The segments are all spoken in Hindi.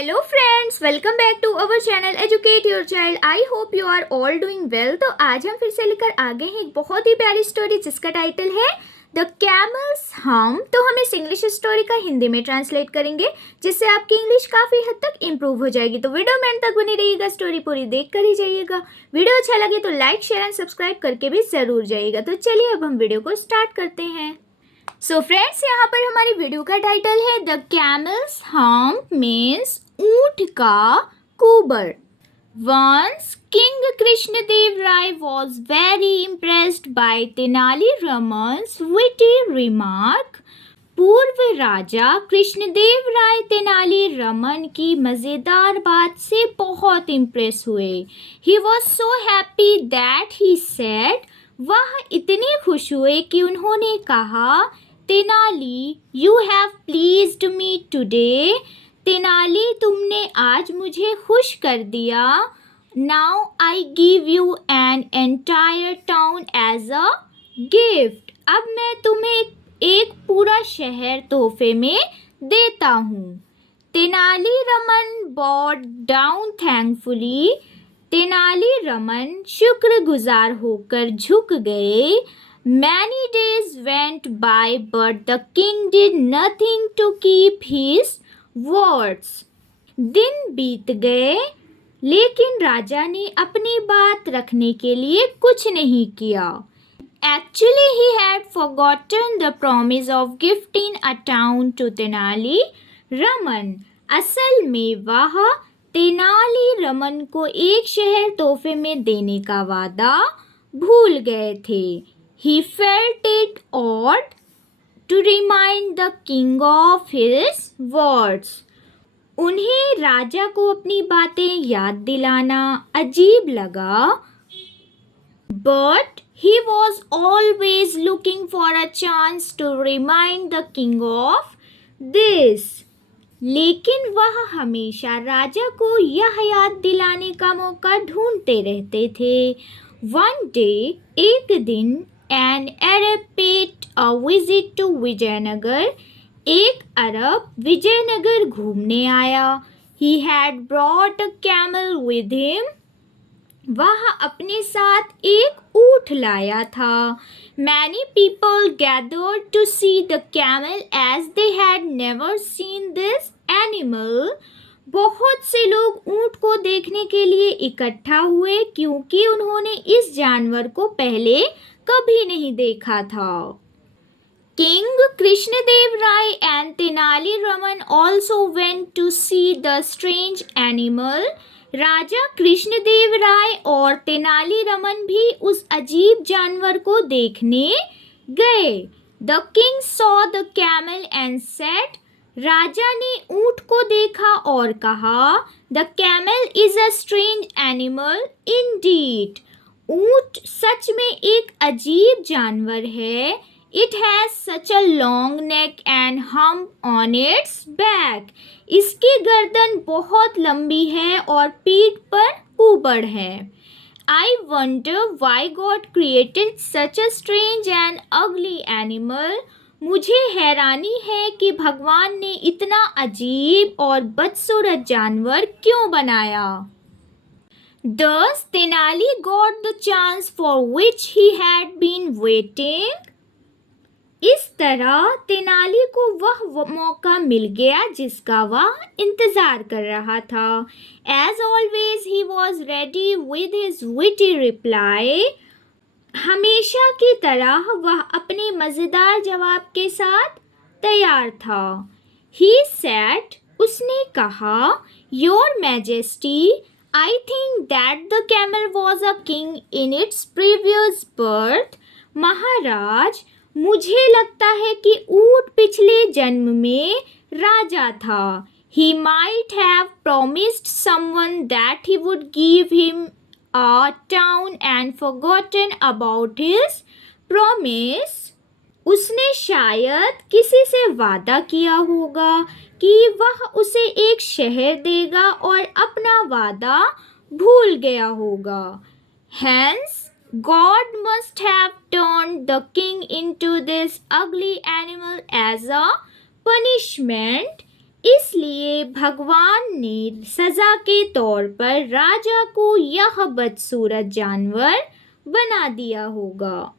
Hello friends, welcome back to our channel educate your child. I hope you are all doing well. तो आज हम फिर से लेकर आ गए हैं एक बहुत ही प्यारी स्टोरी जिसका टाइटल है द कैमल्स हम। तो हम इस इंग्लिश स्टोरी का हिंदी में ट्रांसलेट करेंगे जिससे आपकी इंग्लिश काफ़ी हद तक इम्प्रूव हो जाएगी। तो वीडियो में एंड तक बनी रहिएगा, स्टोरी पूरी देख कर ही जाइएगा। वीडियो अच्छा लगे तो लाइक शेयर एंड सब्सक्राइब करके भी ज़रूर जाइएगा। तो चलिए अब हम वीडियो को स्टार्ट करते हैं। सो फ्रेंड्स, यहाँ पर हमारी वीडियो का टाइटल है द कैमल्स हम्प मीन्स ऊंट का कुबर। Once king Krishnadeva Raya was very impressed by Tenali Raman's witty remark. पूर्व राजा कृष्णदेव राय तेनाली रमन की मज़ेदार बात से बहुत इम्प्रेस हुए। He was so happy that he said, वह इतने खुश हुए कि उन्होंने कहा, Tenali you have pleased me today. Tenali तुमने आज मुझे खुश कर दिया। Now I give you an entire town as a gift. अब मैं तुम्हें एक पूरा शहर तोहफे में देता हूँ। Tenali Raman bowed down thankfully. Tenali Raman शुक्रगुजार होकर झुक गए। Many days went by, but the king did nothing to keep his words. दिन बीत गए लेकिन राजा ने अपनी बात रखने के लिए कुछ नहीं किया। Actually, he had forgotten the promise of gifting a town to Tenali Raman. असल में वह तेनाली रमन को एक शहर तोहफे में देने का वादा भूल गए थे। He felt it odd to remind the king of his words. उन्हें राजा को अपनी बातें याद दिलाना अजीब लगा। But he was always looking for a chance to remind the king of this. लेकिन वह हमेशा राजा को यह याद दिलाने का मौका ढूंढते रहते थे। One day, एक दिन, an Arab paid a visit to Vijayanagar. एक अरब विजयनगर घूमने आया। He had brought a camel with him. वह अपने साथ एक ऊँट लाया था। Many people gathered to see the camel as they had never seen this animal. बहुत से लोग ऊँट को देखने के लिए इकट्ठा हुए क्योंकि उन्होंने इस जानवर को पहले कभी नहीं देखा था। King Krishnadev Rai and Tenali Raman also went to see the strange animal. राजा कृष्णदेव राय और तेनाली रमन भी उस अजीब जानवर को देखने गए। The king saw the camel and said, राजा ने ऊँट को देखा और कहा, The camel is a strange animal indeed. ऊँट सच में एक अजीब जानवर है। It has such a long neck and hump on its back. इसकी गर्दन बहुत लंबी है और पीठ पर ऊबड़ है। I wonder why God created such a strange and ugly animal. मुझे हैरानी है कि भगवान ने इतना अजीब और बदसूरत जानवर क्यों बनाया। Thus Tenali got the chance for which he had been waiting. इस तरह तेनाली को वह मौका मिल गया जिसका वह इंतज़ार कर रहा था। As always he was ready with his witty reply. हमेशा की तरह वह अपने मज़ेदार जवाब के साथ तैयार था। He said, उसने कहा, Your Majesty, I think that the camel was a king in its previous birth. महाराज, मुझे लगता है कि ऊँट पिछले जन्म में राजा था। He might have promised someone that he would give him a town and forgotten about his promise. उसने शायद किसी से वादा किया होगा कि वह उसे एक शहर देगा और अपना वादा भूल गया होगा। Hence, God must have turned the king into this ugly animal as a punishment. इसलिए भगवान ने सजा के तौर पर राजा को यह बदसूरत जानवर बना दिया होगा।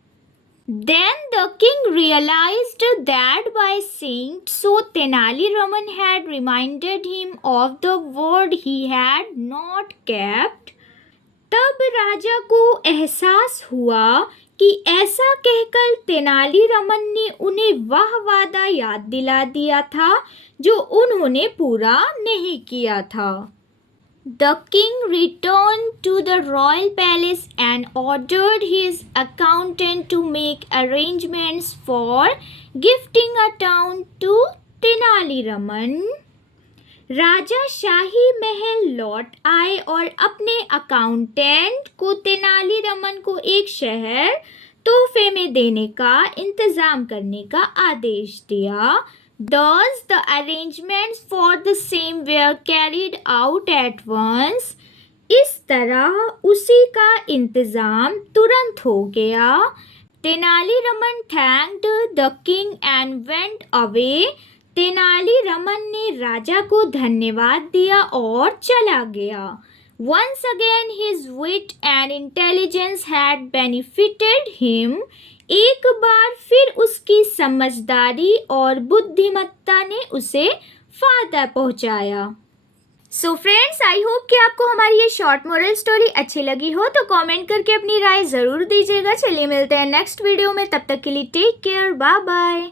Then the king realized that by saying so Tenali Raman had reminded him of the word he had not kept. तब राजा को एहसास हुआ कि ऐसा कहकर तेनाली रमन ने उन्हें वह वादा याद दिला दिया था जो उन्होंने पूरा नहीं किया था। The king returned to the royal palace and ordered his accountant to make arrangements for gifting a town to Tenali Raman. राजा शाही महल लौट आए और अपने अकाउंटेंट को तेनाली रमन को एक शहर तोहफे में देने का इंतजाम करने का आदेश दिया। Thus the arrangements for the same were carried out at once. इस तरह उसी का इंतजाम तुरंत हो गया। Tenali Raman thanked the king and went away. Tenali Raman ने राजा को धन्यवाद दिया और चला गया। Once again his wit and intelligence had benefited him. एक बार फिर उसकी समझदारी और बुद्धिमत्ता ने उसे फायदा पहुंचाया। सो फ्रेंड्स, आई होप कि आपको हमारी ये शॉर्ट मोरल स्टोरी अच्छी लगी हो, तो कमेंट करके अपनी राय ज़रूर दीजिएगा। चलिए मिलते हैं नेक्स्ट वीडियो में, तब तक के लिए टेक केयर, बाय बाय।